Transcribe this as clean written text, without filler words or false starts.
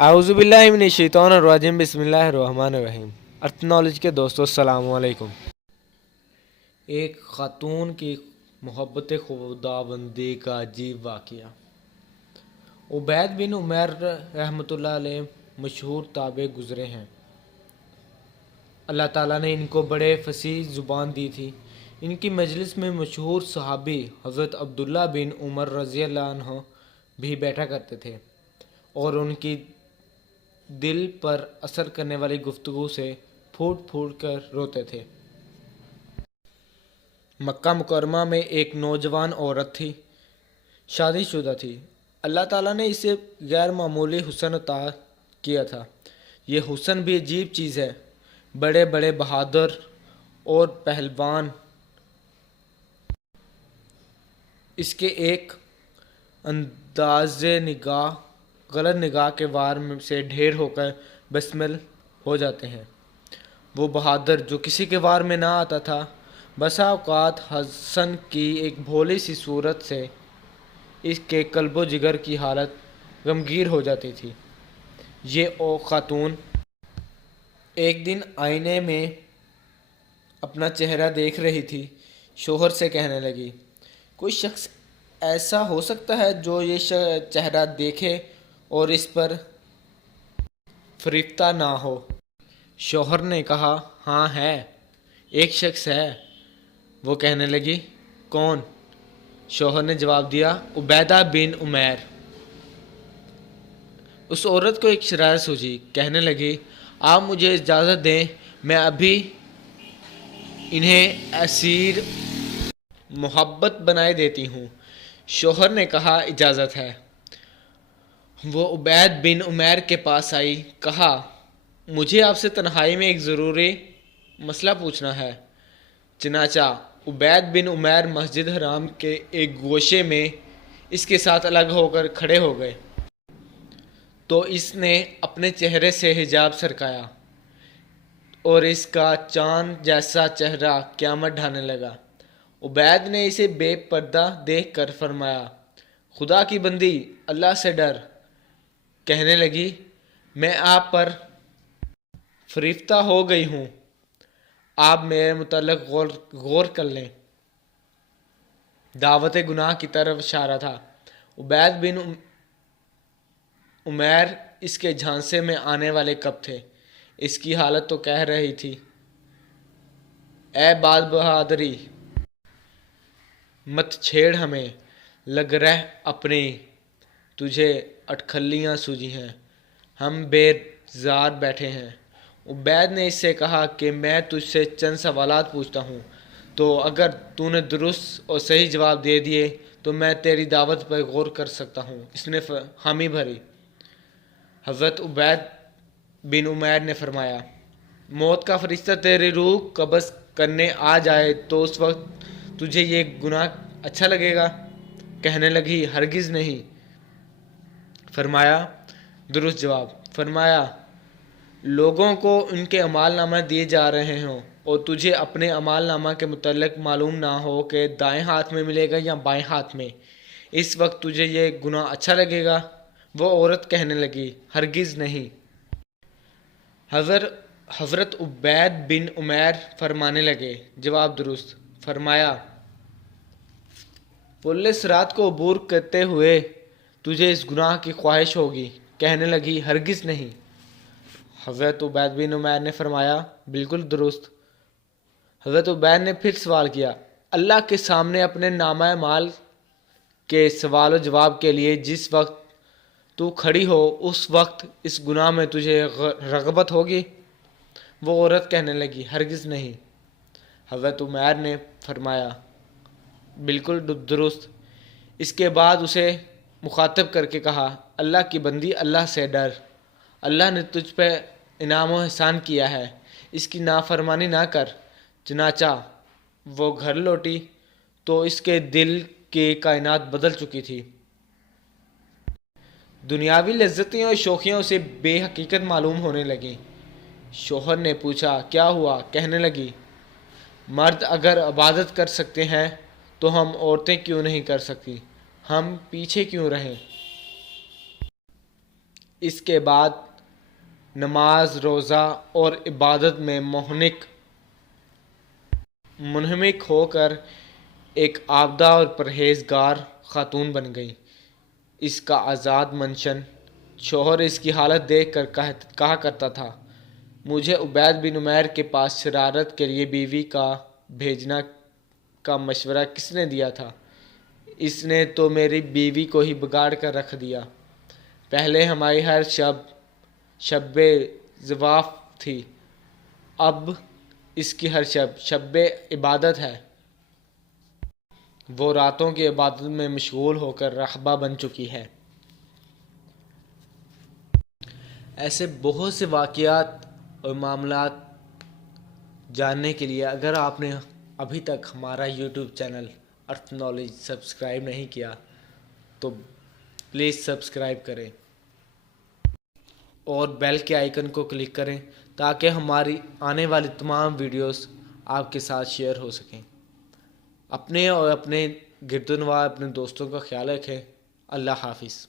आउज़ुबिल्लाहि मिनश्शैतानिर्रजीम बिस्मिल्लाहिर्रहमानिर्रहीम। अर्थ नॉलेज के दोस्तों अस्सलाम वालेकुम। एक खातून की मोहब्बत खुदाबंदी का अजीब वाक़या। उबैद बिन उमैर रहमतुल्लाह अलैह मशहूर ताबे गुज़रे हैं। अल्लाह ताला ने इनको बड़े फसीह ज़ुबान दी थी। इनकी मजलिस में मशहूर सहाबी हज़रत अब्दुल्ला बिन उमर रज़ियल्लाहु अन्हु भी बैठा करते थे और उनकी दिल पर असर करने वाली गुफ्तगू से फूट फूट कर रोते थे। मक्का मुकरमा में एक नौजवान औरत थी, शादीशुदा थी। अल्लाह ताला ने इसे गैर मामूली हुस्न अता किया था। ये हुस्न भी अजीब चीज़ है। बड़े बड़े बहादुर और पहलवान इसके एक अंदाज़े निगाह गलत निगाह के वार से ढेर होकर बशमल हो जाते हैं। वो बहादुर जो किसी के वार में ना आता था, बसा औकात हसन की एक भोली सी सूरत से इसके कल्बो जिगर की हालत गमगीर हो जाती थी। ये ओ खातून एक दिन आईने में अपना चेहरा देख रही थी। शोहर से कहने लगी, कोई शख्स ऐसा हो सकता है जो ये चेहरा देखे और इस पर फरिफ्ता ना हो। शौहर ने कहा, हाँ है, एक शख्स है। वो कहने लगी, कौन? शौहर ने जवाब दिया, उबैदा बिन उमैर। उस औरत को एक शरारत सूझी। कहने लगी, आप मुझे इजाज़त दें, मैं अभी इन्हें असीर मोहब्बत बनाए देती हूँ। शौहर ने कहा, इजाज़त है। वो उबैद बिन उमैर के पास आई। कहा, मुझे आपसे तन्हाई में एक ज़रूरी मसला पूछना है। चनाचा उबैद बिन उमैर मस्जिद हराम के एक गोशे में इसके साथ अलग होकर खड़े हो गए तो इसने अपने चेहरे से हिजाब सरकाया और इसका चांद जैसा चेहरा क़यामत ढाने लगा। उबैद ने इसे बेपर्दा देख कर फरमाया, खुदा की बंदी, अल्लाह से डर। कहने लगी, मैं आप पर फरिफ्ता हो गई हूँ, आप मेरे मुतल्लिक़ गौर कर लें। दावत गुनाह की तरफ इशारा था। उबैद बिन उमैर इसके झांसे में आने वाले कब थे? इसकी हालत तो कह रही थी, ए बाद बहादुरी, मत छेड़ हमें, लग रह अपनी, तुझे अटखलियाँ सूझी हैं, हम बेजार बैठे हैं। उबैद ने इससे कहा कि मैं तुझसे चंद सवालात पूछता हूँ, तो अगर तूने दुरुस्त और सही जवाब दे दिए तो मैं तेरी दावत पर गौर कर सकता हूँ। इसने हामी भरी। हज़रत उबैद बिन उमैर ने फरमाया, मौत का फरिश्ता तेरी रूह कब्ज़ करने आ जाए तो उस वक्त तुझे ये गुनाह अच्छा लगेगा? कहने लगी, हरगिज़ नहीं। फरमाया, दुरुस्त जवाब। फरमाया, लोगों को उनके अमाल नामा दिए जा रहे हों और तुझे अपने अमाल नामा के मुतल्लिक़ मालूम ना हो कि दाएं हाथ में मिलेगा या बाएं हाथ में, इस वक्त तुझे ये गुनाह अच्छा लगेगा? वो औरत कहने लगी, हरगिज़ नहीं। हज़रत उबैद बिन उमैर फरमाने लगे, जवाब दुरुस्त। फरमाया, पुल सिरात को अबूर करते हुए तुझे इस गुनाह की ख्वाहिश होगी? कहने लगी, हरगिज़ नहीं। हज़रत उबैद बिन उमैर ने फरमाया, बिल्कुल दुरुस्त। हज़रत उबैद ने फिर सवाल किया, अल्लाह के सामने अपने नामा माल के सवाल जवाब के लिए जिस वक्त तू खड़ी हो उस वक्त इस गुनाह में तुझे रग़बत होगी? वो औरत कहने लगी, हरगिज़ नहीं। हज़रत उमैर ने फरमाया, बिल्कुल दुरुस्त। इसके बाद उसे मुखातब करके कहा, अल्लाह की बंदी, अल्लाह से डर। अल्लाह ने तुझ पे इनाम व एहसान किया है, इसकी नाफरमानी ना कर। चनाचा वो घर लौटी तो इसके दिल की कायनात बदल चुकी थी। दुनियावी लज्जतें और शौक़ियों से बेहकीकत मालूम होने लगी। शौहर ने पूछा, क्या हुआ? कहने लगी, मर्द अगर इबादत कर सकते हैं तो हम औरतें क्यों नहीं कर सकती? हम पीछे क्यों रहें? اس کے بعد نماز، روزہ اور عبادت میں منہمک ہو کر ایک عابدہ اور پرہیزگار خاتون بن گئی۔ اس کا آزاد منشن شوہر اس کی حالت دیکھ کر کہا کرتا تھا، مجھے عبید بن عمیر کے پاس شرارت کے لیے بیوی کا بھیجنا کا مشورہ کس نے دیا تھا؟ اس نے تو میری بیوی کو ہی بگاڑ کر رکھ دیا۔ پہلے ہماری ہر شب زواف تھی، اب اس کی ہر شب عبادت ہے۔ وہ راتوں کی عبادت میں مشغول ہو کر راہبہ بن چکی ہے۔ ایسے بہت سے واقعات اور معاملات جاننے کے لیے اگر آپ نے ابھی تک ہمارا یوٹیوب چینل ارتھ نالج سبسکرائب نہیں کیا تو پلیز سبسکرائب کریں اور بیل کے آئیکن کو کلک کریں تاکہ ہماری آنے والی تمام ویڈیوز آپ کے ساتھ شیئر ہو سکیں۔ اپنے اور اپنے گرد و نواح اپنے دوستوں کا خیال رکھیں۔ اللہ حافظ۔